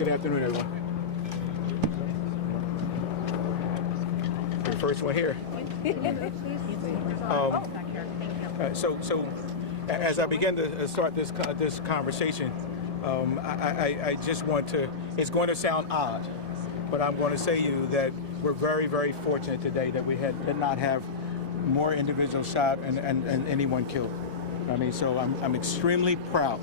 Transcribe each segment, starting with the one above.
Good afternoon, everyone. The first one here. So as I begin to start this conversation, I just want to, it's going to sound odd, but I'm going to say to you that we're very, very fortunate today that we did not have more individuals shot and anyone killed. I mean, so I'm extremely proud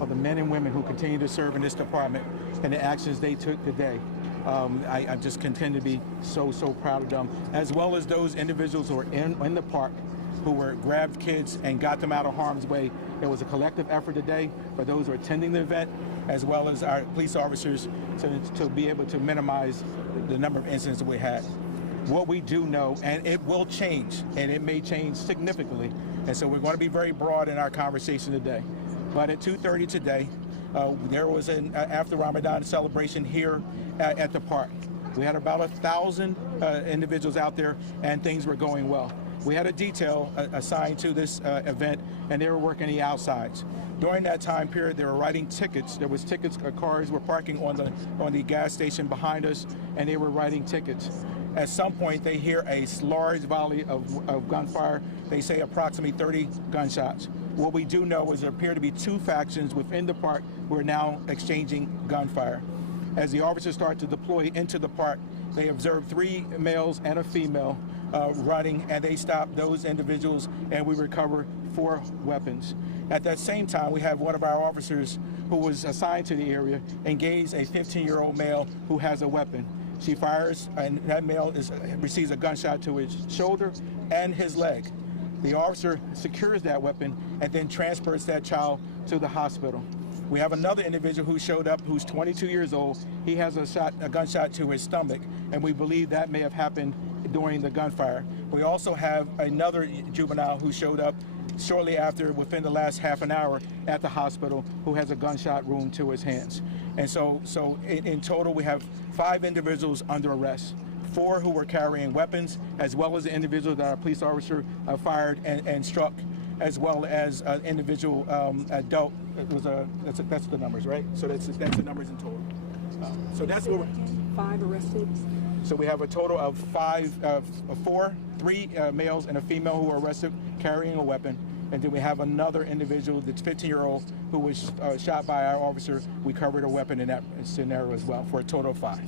of the men and women who continue to serve in this department and the actions they took today. I just continue to be so proud of them, as well as those individuals who were in the park who grabbed kids and got them out of harm's way. It was a collective effort today for those who are attending the event, as well as our police officers, to be able to minimize the number of incidents that we had. What we do know, and it will change, and it may change significantly, and so we're going to be very broad in our conversation today. But at 2:30 today, there was an after Ramadan celebration here at the park. We had about 1,000 individuals out there, and things were going well. We had a detail assigned to this event, and they were working the outsides. During that time period, they were writing tickets. There was tickets, cars were parking on the gas station behind us, and they were writing tickets. At some point, they hear a large volley of gunfire. They say approximately 30 gunshots. What we do know is there appear to be two factions within the park who are now exchanging gunfire. As the officers start to deploy into the park, they observe 3 males and a female running, and they stop those individuals, and we recover 4 weapons. At that same time, we have one of our officers who was assigned to the area engage a 15-year-old male who has a weapon. She fires, and that male receives a gunshot to his shoulder and his leg. The officer secures that weapon and then transports that child to the hospital. We have another individual who showed up who's 22 years old. He has a gunshot to his stomach, and we believe that may have happened during the gunfire. We also have another juvenile who showed up shortly after, within the last half an hour, at the hospital, who has a gunshot wound to his hands. And so in total, we have 5 individuals under arrest. 4 who were carrying weapons, as well as the individual that our police officer fired and struck, as well as an individual adult. That's the numbers, right? So that's the numbers in total. So that's what 5 arrested. So we have a total of 3 males and a female who were arrested carrying a weapon. And then we have another individual that's 15-year-old who was shot by our officer. We covered a weapon in that scenario as well, for a total of 5.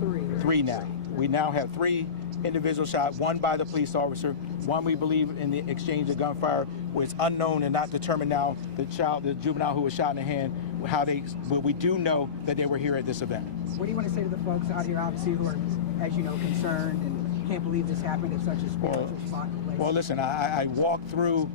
Including the 3 now. We now have 3 individuals shot, 1 by the police officer, 1 we believe in the exchange of gunfire was unknown and not determined now, the juvenile who was shot in the hand, but we do know that they were here at this event. What do you want to say to the folks out here, obviously, who are, as you know, concerned and can't believe this happened at such a spiritual spot? Well, listen, I walked through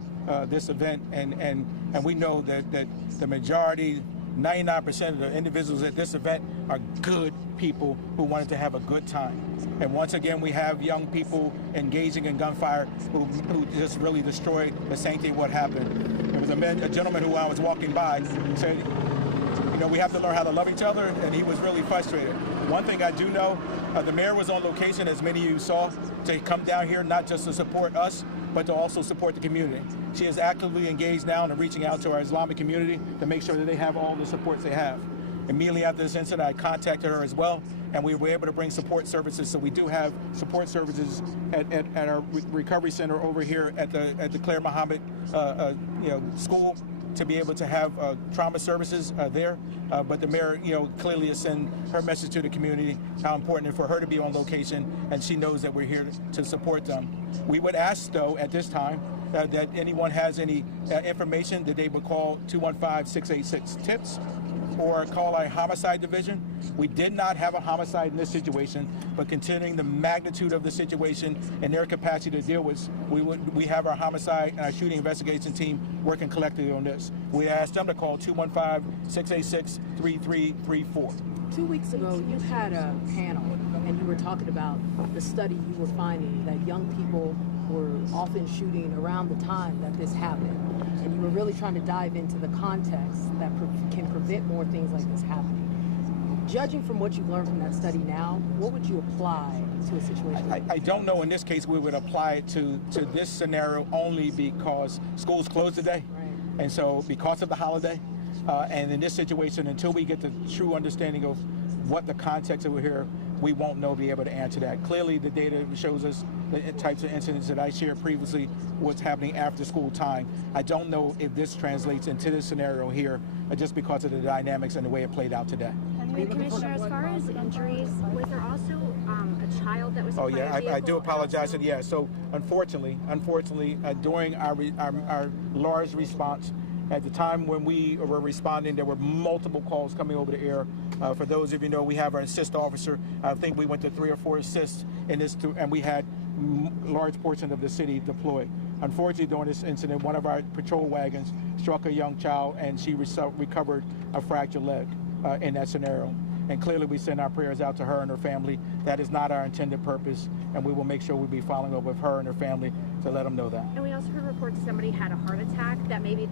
this event, and we know that the majority, 99% of the individuals at this event are good people who wanted to have a good time. And once again, we have young people engaging in gunfire who just really destroyed the sanctity of what happened. There was a gentleman who I was walking by said, you know, we have to learn how to love each other, and he was really frustrated. One thing I do know, the mayor was on location, as many of you saw, to come down here not just to support us, but to also support the community. She is actively engaged now in reaching out to our Islamic community to make sure that they have all the supports they have. Immediately after this incident, I contacted her as well, and we were able to bring support services. So we do have support services at our recovery center over here at the Claire Muhammad school, to be able to have trauma services there. But the mayor, clearly is sending her message to the community, how important it is for her to be on location, and she knows that we're here to support them. We would ask, though, at this time, that anyone has any information that they would call 215-686-TIPS or call our homicide division. We did not have a homicide in this situation, but considering the magnitude of the situation and their capacity to deal with, we have our homicide and our shooting investigation team working collectively on this. We asked them to call 215-686-3334. 2 weeks ago, you had a panel, and you were talking about the study you were finding that young people were often shooting around the time that this happened. And you were really trying to dive into the context that can prevent more things like this happening. Judging from what you've learned from that study now, what would you apply to a situation like this? I don't know. In this case, we would apply it to this scenario only because schools closed today. Right. And so because of the holiday, And in this situation, until we get the true understanding of what the context over here, we won't be able to answer that. Clearly, the data shows us the types of incidents that I shared previously, what's happening after school time. I don't know if this translates into this scenario here, just because of the dynamics and the way it played out today. Commissioner, as far as injuries, was there also a child that was hit Oh by yeah, a vehicle? I do apologize. Yeah, so unfortunately, during our large response, at the time when we were responding, there were multiple calls coming over the air. For those of you know, we have our assist officer. I think we went to 3 or 4 assists in this, and we had large portion of the city deployed. Unfortunately, during this incident, one of our patrol wagons struck a young child, and she recovered a fractured leg in that scenario. And clearly, we send our prayers out to her and her family. That is not our intended purpose, and we will make sure we be following up with her and her family to let them know that. And we also heard reports somebody had a heart attack, that maybe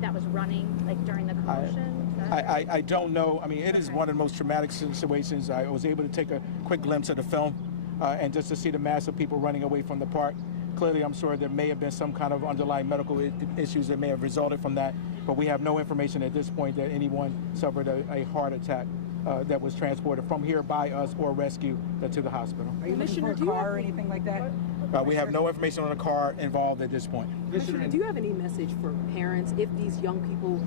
that was running like during the commotion. I don't know. I mean, it is one of the most traumatic situations. I was able to take a quick glimpse of the film, and just to see the mass of people running away from the park. Clearly, I'm sure there may have been some kind of underlying medical issues that may have resulted from that, but we have no information at this point that anyone suffered a heart attack that was transported from here by us or rescued to the hospital. Are you looking for a car or anything like that? We have no information on the car involved at this point. Commissioner, do you have any message for parents if these young people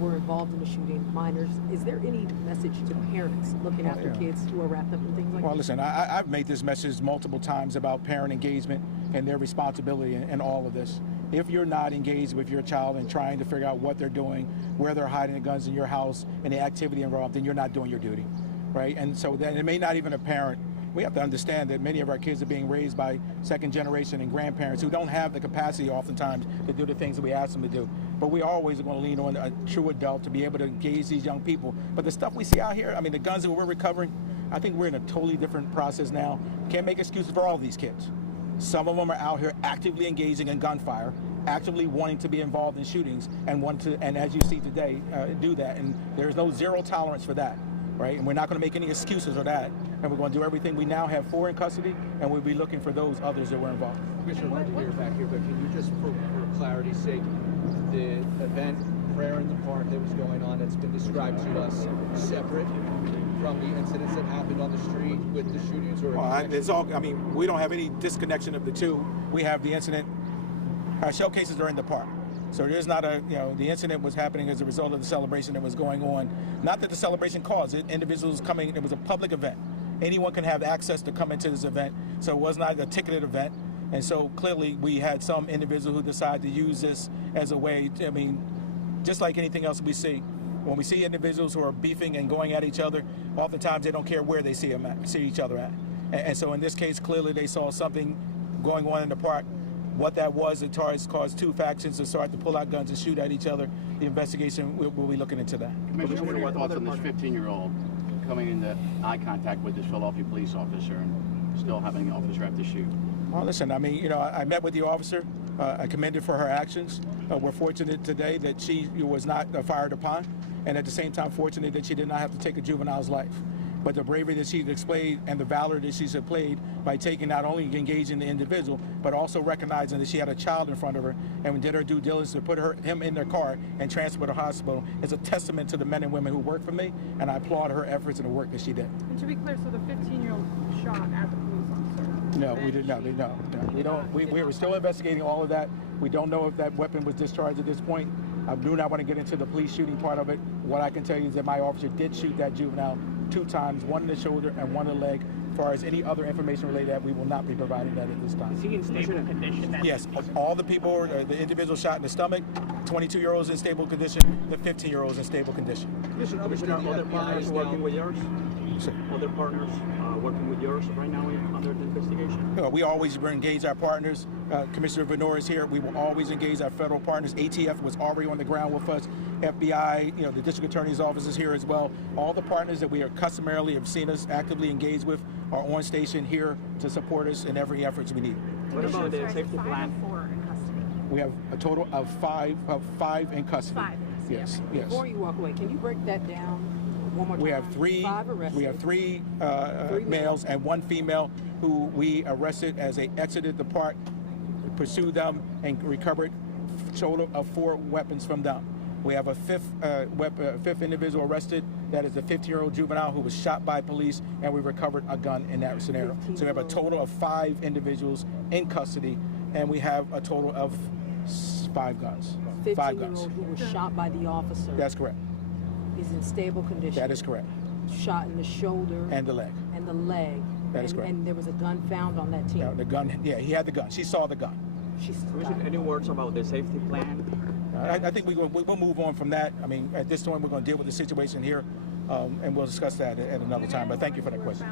were involved in the shooting, minors? Is there any message to parents looking after kids who are wrapped up in things like Well, that? listen, I've made this message multiple times about parent engagement and their responsibility in all of this. If you're not engaged with your child and trying to figure out what they're doing, where they're hiding the guns in your house, and the activity involved, then you're not doing your duty, right? And so then it may not even a parent. We have to understand that many of our kids are being raised by second generation and grandparents who don't have the capacity oftentimes to do the things that we ask them to do. But we always are going to lean on a true adult to be able to engage these young people. But the stuff we see out here, I mean, the guns that we're recovering, I think we're in a totally different process now. Can't make excuses for all these kids. Some of them are out here actively engaging in gunfire, actively wanting to be involved in shootings, and want to, and as you see today, do that. And there's no zero tolerance for that, right? And we're not going to make any excuses for that. And we're going to do everything. We now have 4 in custody, and we'll be looking for those others that were involved. Commissioner, I'd like to hear back here, but can you just, for clarity's sake, the event, prayer in the park that was going on that's been described to us, separate from the incidents that happened on the street with the shootings? Or It's all, I mean, we don't have any disconnection of the two. We have the incident, our shell cases are in the park. So there's not the incident was happening as a result of the celebration that was going on. Not that the celebration caused it, individuals coming, it was a public event. Anyone can have access to come into this event. So it was not a ticketed event. And so clearly we had some individual who decided to use this as a way, just like anything else we see. When we see individuals who are beefing and going at each other, oftentimes they don't care where they see each other at. And so in this case, clearly they saw something going on in the park. What that was, it caused 2 factions to start to pull out guns and shoot at each other. The investigation, we'll be looking into that. Commissioner, what are your thoughts on this 15-year-old coming into eye contact with this Philadelphia police officer and still having the officer have to shoot? Well, listen, I mean, I met with the officer. I commended for her actions. We're fortunate today that she was not fired upon, and at the same time fortunate that she did not have to take a juvenile's life. But the bravery that she displayed and the valor that she's displayed by taking, not only engaging the individual, but also recognizing that she had a child in front of her and did her due diligence to put him in their car and transport her to hospital is a testament to the men and women who work for me, and I applaud her efforts and the work that she did. And to be clear, so the 15-year-old shot at the police officer? No, we did not. No. We don't. We're still investigating all of that. We don't know if that weapon was discharged at this point. I do not want to get into the police shooting part of it. What I can tell you is that my officer did shoot that juvenile 2 times, 1 in the shoulder and 1 in the leg. As far as any other information related to that, we will not be providing that at this time. Is he in stable condition? Yes, all the people, the individual shot in the stomach, 22-year-olds in stable condition, the 15-year-olds in stable condition. Commissioner, other partners working with yours? Other partners working with yours right now under the investigation? We always engage our partners. Commissioner Venor is here. We will always engage our federal partners. ATF was already on the ground with us. FBI, the district attorney's office is here as well. All the partners that we are customarily have seen us actively engage with are on station here to support us in every effort we need. What about the safety plan? 5 or 4 in custody? We have a total of five in custody. 5 in custody. Yes, Okay. yes. Before you walk away, can you break that down one more time? We have 3. 5 arrested. We have 3 males and 1 female who we arrested as they exited the park, pursued them, and recovered a total of 4 weapons from them. We have a fifth individual arrested. That is a 15-year-old juvenile who was shot by police, and we recovered a gun in that scenario. So we have a total of 5 individuals in custody, and we have a total of 5 guns. 5 guns. 15-year-old who was shot by the officer. That's correct. Is in stable condition. That is correct. Shot in the shoulder. And the leg. And the leg. That is correct. And there was a gun found on that team. Yeah, the gun. Yeah, he had the gun. She saw the gun. Any words about the safety plan? I think we'll move on from that. I mean, at this point, we're going to deal with the situation here, and we'll discuss that at another time. But thank you for that question.